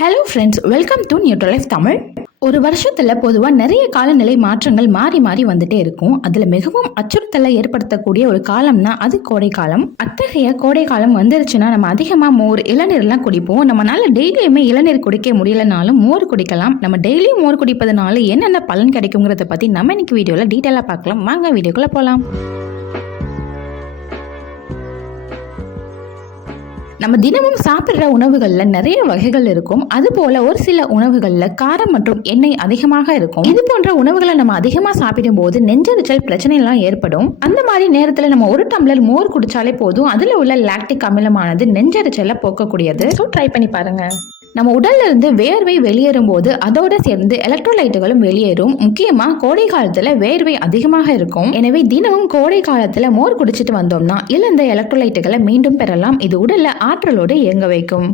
Hello friends, welcome to Nutrilife Tamil. ஒரு வருஷத்துல பொதுவாக நிறைய காலநிலை மாற்றங்கள் மாறி மாறி வந்துட்டே இருக்கும். அதுல மிகவும் அச்சுறுத்தலை ஏற்படுத்தக்கூடிய ஒரு காலம்னா அது கோடை காலம். அத்தகைய கோடை காலம் வந்துருச்சுன்னா நம்ம அதிகமா மோர், இளநீர்லாம் குடிப்போம். நம்மளால டெய்லியுமே இளநீர் குடிக்க முடியலனாலும் மோர் குடிக்கலாம். நம்ம டெய்லியும் மோர் குடிப்பதனால என்னென்ன பலன் கிடைக்குங்கிறத பத்தி நம்ம இன்னைக்கு வீடியோல டீட்டெயிலா பார்க்கலாம். வாங்க வீடியோக்குள்ள போலாம். நம்ம தினமும் சாப்பிட்ற உணவுகள்ல நிறைய வகைகள் இருக்கும். அது போல ஒரு சில உணவுகள்ல காரம் மற்றும் எண்ணெய் அதிகமாக இருக்கும். இது போன்ற உணவுகளை நம்ம அதிகமா சாப்பிடும் போது நெஞ்செரிச்சல் பிரச்சனை எல்லாம் ஏற்படும். அந்த மாதிரி நேரத்துல நம்ம ஒரு டம்ளர் மோர் குடிச்சாலே போதும். அதுல உள்ள லாக்டிக் அமிலமானது நெஞ்செரிச்சலை போக்கக்கூடியது. ஸோ ட்ரை பண்ணி பாருங்க. நம்ம உடல்ல இருந்து வேர்வை வெளியேறும் போது அதோட சேர்ந்து எலக்ட்ரோலைட்டுகளும் வெளியேறும். முக்கியமா கோடை காலத்துல வேர்வை அதிகமாக இருக்கும். எனவே தினமும் கோடை காலத்துல மோர் குடிச்சிட்டு வந்தோம்னா இழந்த எலக்ட்ரோலைட்டுகளை மீண்டும் பெறலாம். இது உடல்ல ஆற்றலோடு இயங்க வைக்கும்.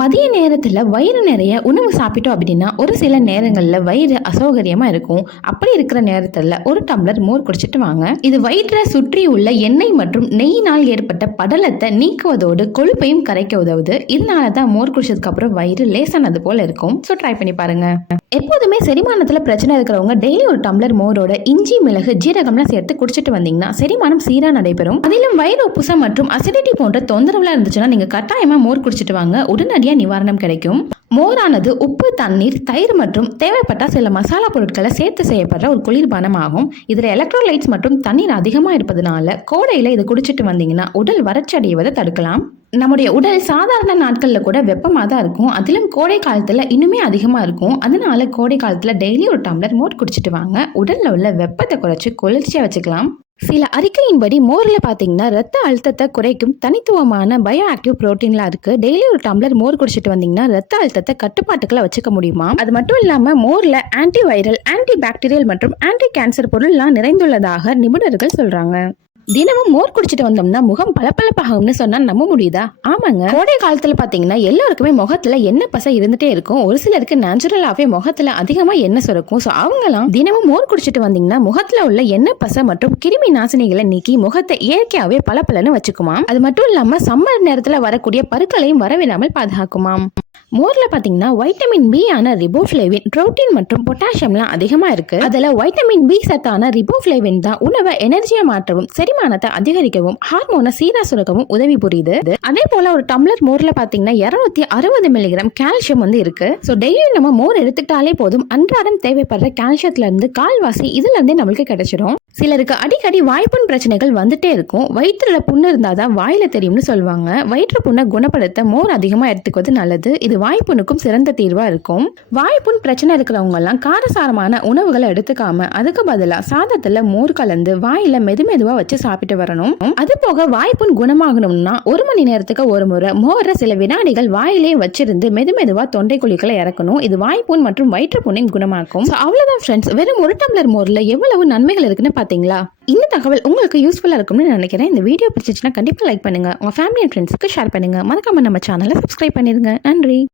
மதிய நேரத்துல வயிறு நிறைய உணவு சாப்பிட்டோம் அப்படின்னா ஒரு சில நேரங்கள்ல வயிறு அசௌகரியமா இருக்கும். அப்படி இருக்கிற நேரத்துல ஒரு டம்ளர் மோர் குடிச்சிட்டு வாங்க. இது வயிற்றை சுற்றி உள்ள எண்ணெய் மற்றும் நெய்யினால் ஏற்பட்ட படலத்தை நீக்குவதோடு கொழுப்பையும் கரைக்க உதவுது. இதனாலதான் மோர் குடிச்சதுக்கு அப்புறம் வயிறு லேசானது போல இருக்கும். ஸோ ட்ரை பண்ணி பாருங்க. எப்போதுமே செரிமானத்துல பிரச்சனை இருக்கிறவங்க டெய்லி ஒரு டம்ளர் மோரோட இஞ்சி, மிளகு, ஜீரகம்லாம் சேர்த்து குடிச்சிட்டு வந்தீங்கன்னா செரிமானம் சீரா நடைபெறும். அதிலும் வயிறு உப்புசம் மற்றும் அசிடிட்டி போன்ற தொந்தரவுலாம் இருந்துச்சுன்னா நீங்க கட்டாயமா மோர் குடிச்சிட்டு வாங்க. உடனடியா நிவாரணம் கிடைக்கும். மோரானது உப்பு, தண்ணீர், தயிர் மற்றும் தேவைப்பட்ட சில மசாலா பொருட்களை சேர்த்து செய்யப்படுற ஒரு குளிர்பானம் ஆகும். இதுல எலக்ட்ரோலைட்ஸ் மற்றும் தண்ணீர் அதிகமா இருப்பதனால கோடையில இது குடிச்சிட்டு வந்தீங்கன்னா உடல் வறட்சி அடைவதை தடுக்கலாம். நம்முடைய உடல் சாதாரண நாட்கள்ல கூட வெப்பமாக தான் இருக்கும். அதிலும் கோடை காலத்துல இன்னுமே அதிகமா இருக்கும். அதனால கோடை காலத்துல டெய்லி ஒரு டம்ளர் மோர் குடிச்சிட்டு வாங்க. உடல்ல உள்ள வெப்பத்தை குறைச்சு குளிர்ச்சியா வச்சுக்கலாம். சில அறிக்கையின்படி மோர்ல பாத்தீங்கன்னா ரத்த அழுத்தத்தை குறைக்கும் தனித்துவமான பயோஆக்டிவ் புரோட்டீன்லாம் இருக்கு. டெய்லி ஒரு டம்ளர் மோர் குடிச்சிட்டு வந்தீங்கன்னா ரத்த அழுத்தத்தை கட்டுப்பாட்டுக்குள்ள வச்சுக்க முடியுமா. அது மட்டும் இல்லாம மோர்ல ஆன்டி வைரல், ஆன்டி பாக்டீரியல் மற்றும் ஆன்டி கேன்சர் பொருள்லாம் நிறைந்துள்ளதாக நிபுணர்கள் சொல்றாங்க. தினமும் மோர் குடிச்சிட்டு வந்தோம்னா முகம் பளபளப்பாகும்னு சொன்னா நம்ப முடியுதா? ஆமாங்க. கோடை காலத்துல பாத்தீங்கன்னா எல்லாருக்குமே முகத்துல எண்ணெய் பசை இருந்துட்டே இருக்கும். ஒரு சிலருக்கு நேச்சுரலாவே முகத்துல அதிகமா எண்ணெய் சுரக்கும். ஸோ அவங்கலாம் தினமும் மோர் குடிச்சிட்டு வந்தீங்கன்னா முகத்துல உள்ள எண்ணெய் பசை மற்றும் கிருமி நாசினிகளை நீக்கி முகத்தை இயற்கையாவே பளபளன்னு வச்சுக்குமாம். அது மட்டும் இல்லாம சம்மர் நேரத்துல வரக்கூடிய பருக்களையும் வரவிடாமல் பாதுகாக்குமாம். மோர்ல பாத்தீங்கன்னா வைட்டமின் பி ஆன ரிபோஃப்ளேவின், புரோட்டீன் மற்றும் பொட்டாசியம்லாம் அதிகமா இருக்கு. அதுல வைட்டமின் பி சத்தான ரிபோஃப்ளேவின் தான் உணவை எனர்ஜியா மாற்றவும், செரிமானத்தை அதிகரிக்கவும், ஹார்மோனை சீரா சுரக்கவும் உதவி புரியுது. அதே போல ஒரு டம்ளர் மோர்ல பாத்தீங்கன்னா 260 மில்லிகிராம் கால்சியம் இருக்கு. ஸோ டெய்லி நம்ம மோர் எடுத்துக்கிட்டாலே போதும். அன்றாடம் தேவைப்படுற கால்சியத்துல இருந்து கால்வாசி இதுல இருந்தே நம்மளுக்கு கிடைச்சிடும். சிலருக்கு அடிக்கடி வாய்ப்புண் பிரச்சனைகள் வந்துட்டே இருக்கும். வயிற்றுல புண்ணு இருந்தாதான் வாயில தெரியும்னு சொல்லுவாங்க. வயிற்று புண்ணை குணப்படுத்த மோர் அதிகமா எடுத்துக்குவது நல்லது. இது வாய்ப்புண்ணுக்கும் சிறந்த தீர்வா இருக்கும். வாய்ப்புண் பிரச்சனை இருக்கிறவங்க எல்லாம் காரசாரமான உணவுகளை எடுத்துக்காம அதுக்கு பதிலா சாதத்துல மோர் கலந்து வாயில மெதுமெதுவா வச்சு சாப்பிட்டு வரணும். அது போக வாய்ப்புண் குணமாகணும்னா 1 மணி நேரத்துக்கு ஒரு முறை மோரை சில வினாடிகள் வாயிலே வச்சிருந்து மெதுமெதுவா தொண்டை குழிகளை இறக்கணும். இது வாய்ப்புண் மற்றும் வயிற்று புண்ணையும் குணமாக்கும். அவ்வளவுதான் ஃப்ரெண்ட்ஸ். வெறும் ஒரு டம்ளர் மோர்ல எவ்வளவு நன்மைகள் இருக்குன்னு பாத்தீங்களா? இந்த தகவல் உங்களுக்கு யூஸ்ஃபுல்லா இருக்கும்னு நினைக்கிறேன். இந்த வீடியோ பிடிச்சிச்சுன்னா கண்டிப்பா லைக் பண்ணுங்க. உங்க ஃபேமிலி அண்ட் ஃப்ரெண்ட்ஸ்க்கு ஷேர் பண்ணுங்க. மறக்காம நம்ம சேனலை சப்ஸ்கிரைப் பண்ணிருங்க. நன்றி.